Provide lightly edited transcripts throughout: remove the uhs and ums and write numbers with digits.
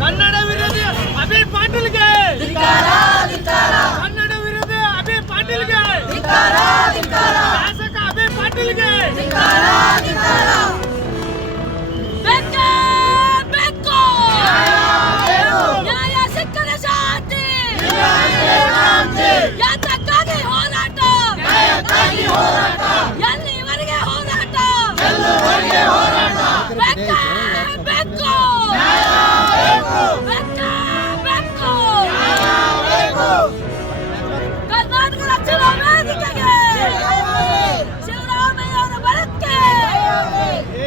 ಕನ್ನಡ ವಿರೋಧಿ ಅಭಯ್ ಪಾಟೀಲ್ಗೆ ಕನ್ನಡ ವಿರೋಧಿ ಅಭಯ್ ಪಾಟೀಲ್ಗೆ ಶಾಸಕ ಅಭಯ್ ಪಾಟೀಲ್ಗೆ ನ್ಯಾಯ ಸಿಕ್ಕರೆ ಶಾಂತಿ ಯಾತಕ್ಕಾಗಿ ಹೋರಾಟ ಎಲ್ಲಿವರೆಗೆ ಹೋರಾಟ ಬೇಕು ಕರ್ನಾಟಕ ರಕ್ಷಣಾ ವೇದಿಕೆಗೆ ಸಿದ್ದರಾಮಯ್ಯನವರ ಬರಕ್ಕೆ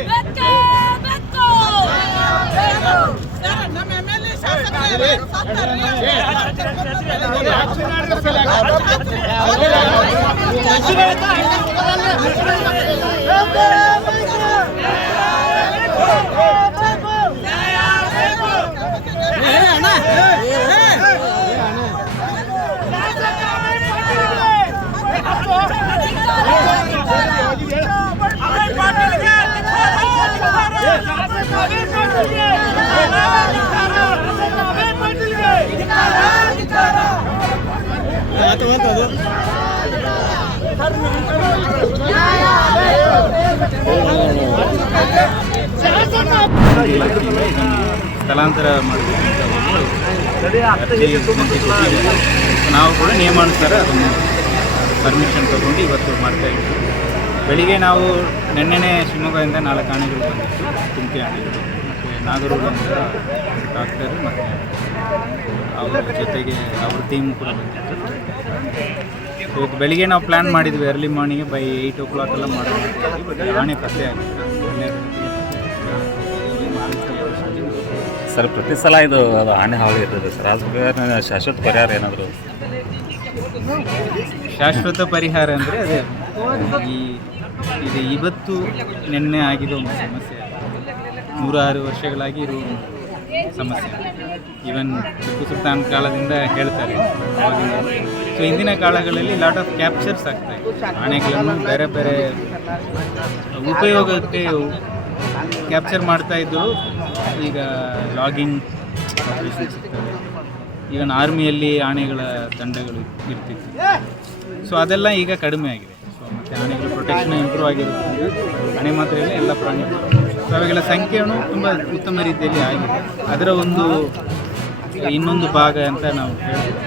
ಬೇಕೇ ಬೇಕು. ನಮ್ಮ ಎಮ್ಎಲ್ಎ ಶಾಸಕರು ಸ್ಥಳಾಂತರ ಮಾಡಬೇಕು ನಾವು ಕೂಡ ನಿಯಮಾನುಸಾರ ಅದನ್ನು ಪರ್ಮಿಷನ್ ತಗೊಂಡು ಇವತ್ತು ಮಾಡ್ತಾ ಇದ್ದೀವಿ. ಬೆಳಿಗ್ಗೆ ನಾವು ನೆನ್ನೆನೇ ಶಿವಮೊಗ್ಗದಿಂದ 4 ಆನೆಗಳು ಬಂದಿತ್ತು, ಕುಂಟಿ ಆನೆಗಳು, ಮತ್ತು ನಾಗರೂರಿಂದ ಡಾಕ್ಟರ್ ಮತ್ತು ಅವ್ರ ಜೊತೆಗೆ ಅವ್ರ ಟೀಮ್ ಕೂಡ ಬಂದಿತ್ತು. ಇವತ್ತು ಬೆಳಿಗ್ಗೆ ನಾವು ಪ್ಲ್ಯಾನ್ ಮಾಡಿದ್ವಿ ಅರ್ಲಿ ಮಾರ್ನಿಂಗ್ ಬೈ 8 o'clock ಎಲ್ಲ ಮಾಡೋಣ. ಆನೆ ಪತ್ತೆ ಆಗಿದೆ ಸರ್. ಪ್ರತಿ ಸಲ ಇದು ಆನೆ ಹಾವಳಿ ಇರ್ತದೆ ಸರ್, ಅದಕ್ಕೆ ಶಾಶ್ವತ ಪರಿಹಾರ ಏನಾದರೂ? ಶಾಶ್ವತ ಪರಿಹಾರ ಅಂದರೆ ಅದೇ ಇದು ಇವತ್ತು ನಿನ್ನೆ ಆಗಿರೋ ಒಂದು ಸಮಸ್ಯೆ, 106 ವರ್ಷಗಳಾಗಿ ಇರೋ ಸಮಸ್ಯೆ. ಈವನ್ ಟಿಪ್ಪು ಸುಲ್ತಾನ್ ಕಾಲದಿಂದ ಹೇಳ್ತಾರೆ ಅವಾಗಿಂದ. ಸೊ ಇಂದಿನ ಕಾಲಗಳಲ್ಲಿ ಲಾಟ್ ಆಫ್ ಕ್ಯಾಪ್ಚರ್ಸ್ ಆಗ್ತಾಯಿದೆ. ಆನೆಗಳನ್ನು ಬೇರೆ ಬೇರೆ ಉಪಯೋಗಕ್ಕೆ ಕ್ಯಾಪ್ಚರ್ ಮಾಡ್ತಾ ಇದ್ದರು. ಈಗ ಲಾಗಿಂಗ್ ಆಪರೇಷನ್ಸ್ ಇರ್ತವೆ, ಈವನ್ ಆರ್ಮಿಯಲ್ಲಿ ಆನೆಗಳ ತಂಡಗಳು ಇರ್ತಿತ್ತು. ಸೊ ಅದೆಲ್ಲ ಈಗ ಕಡಿಮೆ ಆಗಿದೆ. ಸೊ ಮತ್ತು ಆನೆಗಳ ಪ್ರೊಟೆಕ್ಷನ್ ಇಂಪ್ರೂವ್ ಆಗಿರೋದ್ರಿಂದ ಆನೆ ಮಾತ್ರ ಇಲ್ಲ, ಎಲ್ಲ ಪ್ರಾಣಿಗಳು. ಸೊ ಅವಾಗೆಲ್ಲ ಸಂಖ್ಯೆಯೂ ತುಂಬ ಉತ್ತಮ ರೀತಿಯಲ್ಲಿ ಆಗಿದೆ. ಅದರ ಇನ್ನೊಂದು ಭಾಗ ಅಂತ ನಾವು ಹೇಳ್ಬೋದು.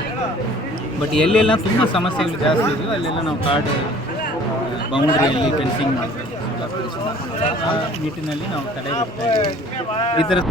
ಬಟ್ ಎಲ್ಲೆಲ್ಲ ತುಂಬ ಸಮಸ್ಯೆಗಳು ಜಾಸ್ತಿ ಇದೆಯೋ ಅಲ್ಲೆಲ್ಲ ನಾವು ಕಾಡು ಬೌಂಡ್ರಿಯಲ್ಲಿ ಫೆನ್ಸಿಂಗ್ ಮಾಡಬೇಕು. ಆ ನಿಟ್ಟಿನಲ್ಲಿ ನಾವು ತಡೆ ಬಿಡ್ತಾ ಇದ್ದೀವಿ. ಈ ಥರ